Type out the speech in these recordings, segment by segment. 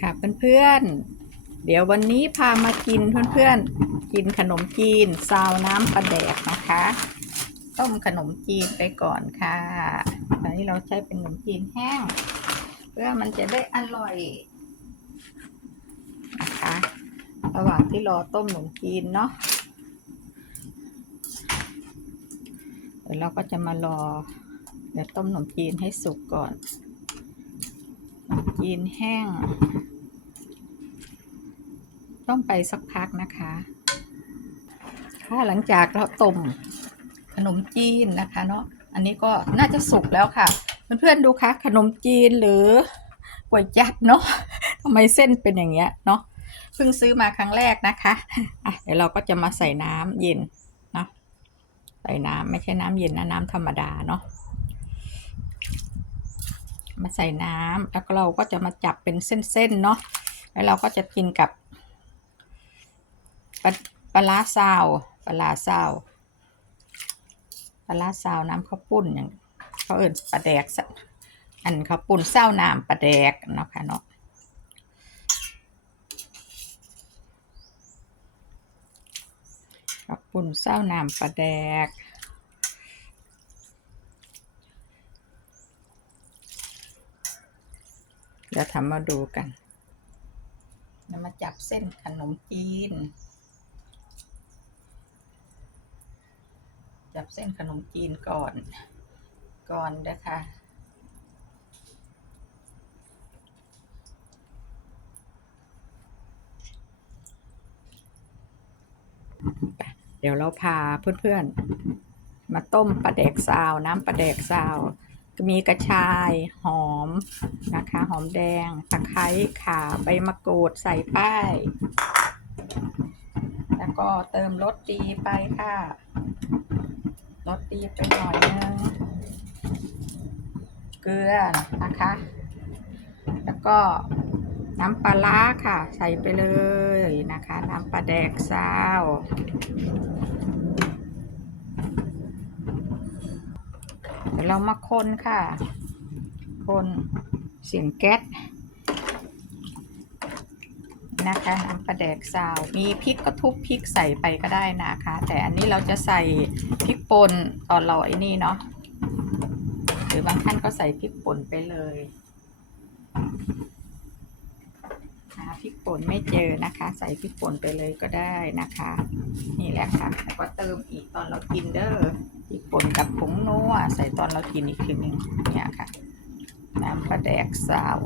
ค่ะเพื่อนๆ เดี๋ยววันนี้พามากินเพื่อนๆ กินขนมจีน ซาวน้ำปลาแดกนะคะ ต้มขนมจีนไปก่อนค่ะตอนนี้เราใช้เป็นขนมจีนแห้ง เพื่อมันจะได้อร่อยนะคะ ระหว่างที่รอต้มขนมจีนเนาะเดี๋ยวเราก็จะมารอ เดี๋ยวต้มขนมจีนให้สุกก่อนขนมจีนแห้ง ต้องไปสักพักนะคะ ค่ะหลังจากเราต้มขนมจีนนะคะเนาะอันนี้ก็น่าจะสุกแล้วค่ะ เพื่อนๆดูคะขนมจีนหรือก๋วยจั๊บเนาะทำไมเส้นเป็นอย่างเงี้ยเนาะเพิ่งซื้อมาครั้งแรกนะคะอะเดี๋ยวเราก็จะมาใส่น้ำเย็นเนาะใส่น้ำไม่ใช่น้ำเย็นนะน้ำธรรมดาเนาะมาใส่น้ำแล้วเราก็จะมาจับเป็นเส้นๆเนาะแล้วเราก็จะกินกับ ปลาปลาซาวปลาซาวปลาซาวน้ำข้าวปุ้นอย่างเขาเอิ่นปลาแดกสะอันข้าวปุ้นเศร้าน้ำปลาแดกเนาะค่ะเนาะข้าวปุ้นเศร้าน้ำปลาแดกเดี๋ยวทำมาดูกันเรามาจับเส้นขนมจีน จับเส้นขนมจีนก่อน ก่อนนะคะเดี๋ยวเราพาเพื่อนๆ มาต้มปลาแดกซาว น้ำปลาแดกซาวมีกระชายหอมนะคะ หอมแดงตะไคร้ข่าใบมะกรูดใส่ป้าย แล้วก็เติมรสดีไปค่ะ รสดีไปหน่อยนึงเกลือนะคะ แล้วก็น้ำปลาร้าค่ะ ใส่ไปเลยนะคะ น้ำปลาแดกซาวเดี๋ยวเรามาคนค่ะ คนเสียงแก๊ส นะคะน้ำปลาแดกซาว มีพริกก็ทุบพริกใส่ไปก็ได้นะคะ แต่อันนี้เราจะใส่พริกป่นตอนเราไอ้นี่เนาะหรือบางท่านก็ใส่พริกป่นไปเลยหาพริกป่นไม่เจอนะคะ ใส่พริกป่นไปเลยก็ได้นะคะ นี่แหละค่ะแล้วก็เติมอีกตอนเรากินเด้อพริกป่นกับผงนัวใส่ตอนเรากินอีกทีหนึ่งเนี่ยค่ะ น้ำปลาแดกซาว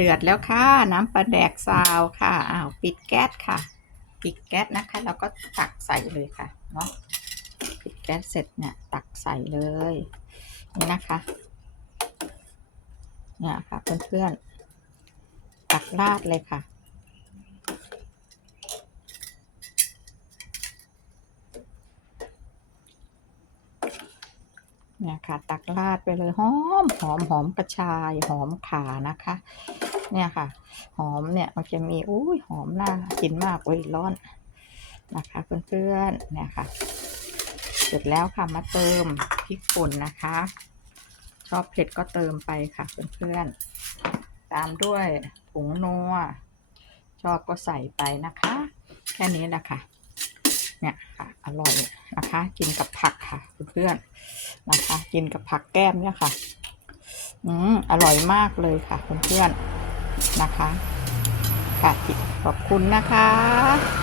เดือดแล้วค่ะ น้ำปลาแดกซาวค่ะอ้าวปิดแก๊สค่ะ ปิดแก๊สนะคะ แล้วก็ตักใส่เลยค่ะเนาะปิดแก๊สเสร็จเนี่ย ตักใส่เลยนี่นะคะเนี่ยค่ะเพื่อนๆตักราดเลยค่ะ เนี่ยค่ะ ตักราดไปเลยหอมหอมหอมกระชายหอมข่านะคะ เนี่ยค่ะ หอมเนี่ยมันจะมีอุ้ยหอมน่ากินมากโอ้ยร้อนนะคะเพื่อนๆเนี่ยค่ะ เสร็จแล้วค่ะมาเติมพริกป่นนะคะ ชอบเผ็ดก็เติมไปค่ะเพื่อนๆตามด้วยผงนัวชอบก็ใส่ไปนะคะ แค่นี้แหละค่ะ เนี่ยค่ะอร่อยนะคะ กินกับผักค่ะเพื่อนๆนะคะ กินกับผักแก้มเนี่ยค่ะ อืมอร่อยมากเลยค่ะเพื่อนๆนะคะค่ะขอบคุณนะคะ